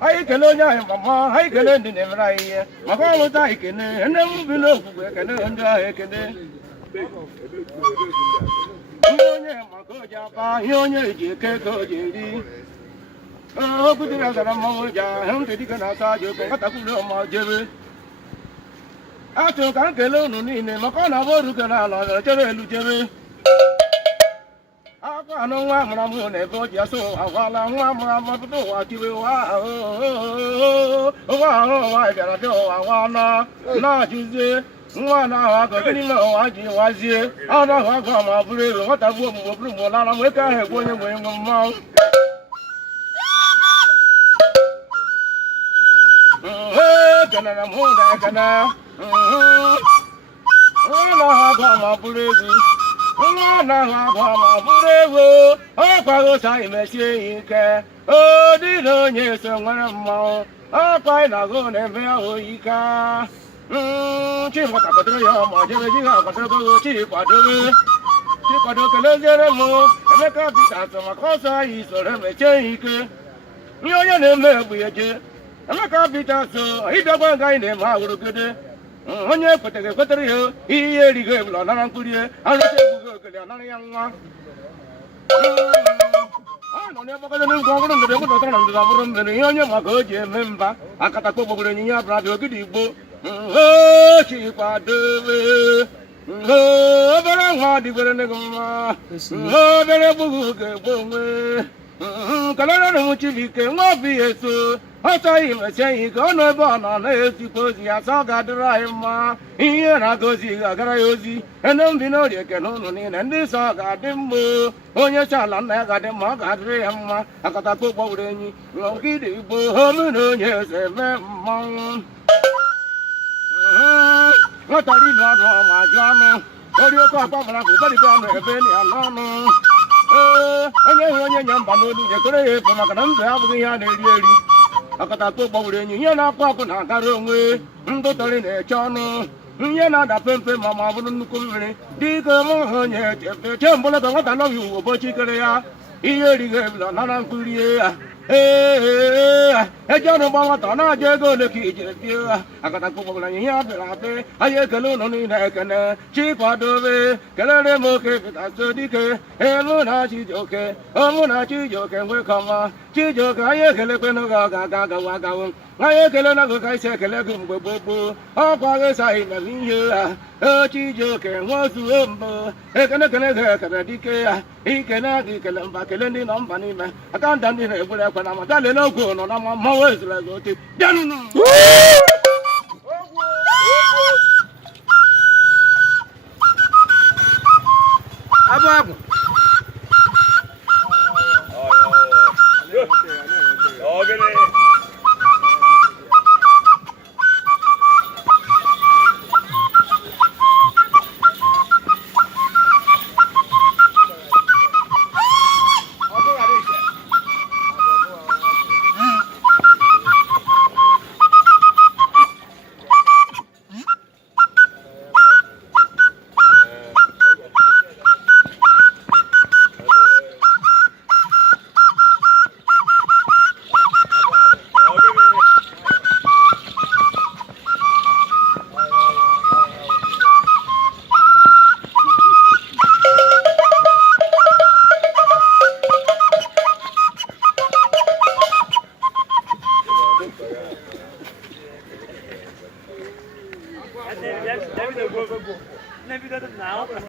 I can learn Mamma, I can learn the name right here. My father, I can, and then below, I can learn I can. Oh, good as a moja, home to the Canasa, you can cut a good more jibby. I took Uncle Loni in Macona, Vorucana, Jerry. I know I'm going to go just so while I'm what you will. Oh, I gotta do. I wanna not use it. One hour, I didn't know what you was here. I don't know how I'm brave. What a woman will bring one out of the car when you're going on. Can I hold that? Can I? Oh, I'm brave. Oh, quite time, Monsieur. Oh, did on yes, and one more. Oh, quite not going to be a car. Chief, what I do, my generation, what I do, chief, what do. Chief, I don't know, and make up the answer. My cosa is or have a change. Your name, we are here. And make up the answer. He don't guy named I would get it. On your particular, he really gave on Uncle. I'll say, I'm not a young one. I don't ever got a new government, the government, and the union of a member. I got a couple of your brother, good book. Oh, she got the oh, but I'm hard to get a nigga. Oh, very good. Colorado, which you can be a so. I saw him saying, go no born on earth because he has all got the right. Here I go see a Garayosi, and then we know you can only and this all got them. Oh, yes, I got them. I got them. I got a couple of them. No, get it. Oh, yes, what I did not know, my drama. What do you call Papa? Everybody down there, Benny, and no. And then you're Bano, you're going to have a lady. I got a couple of them. You're not walking on that way. Totally a channel. You're not a pimp, Mamma, wouldn't come. Dig on yet. If the chamber of what I love you, but you can hear. Here you go, Nana Kuria. Hey, John Obama, I go to keep you. I got a couple of years. I get a loan on the cheap out of it. Can I remove it? I said, okay. And Mona, she's okay. Oh, Mona, she's okay. Welcome. She's okay. I get a pen of Gaga. I get another guy, second leg, boo. Oh, Paris, I mean you. Oh, she's okay. What's the number? I cannot decay. He cannot get a back in on money. I can't done it when I'm a little good on my words. Done. Abang. Oh, gini. Deve ter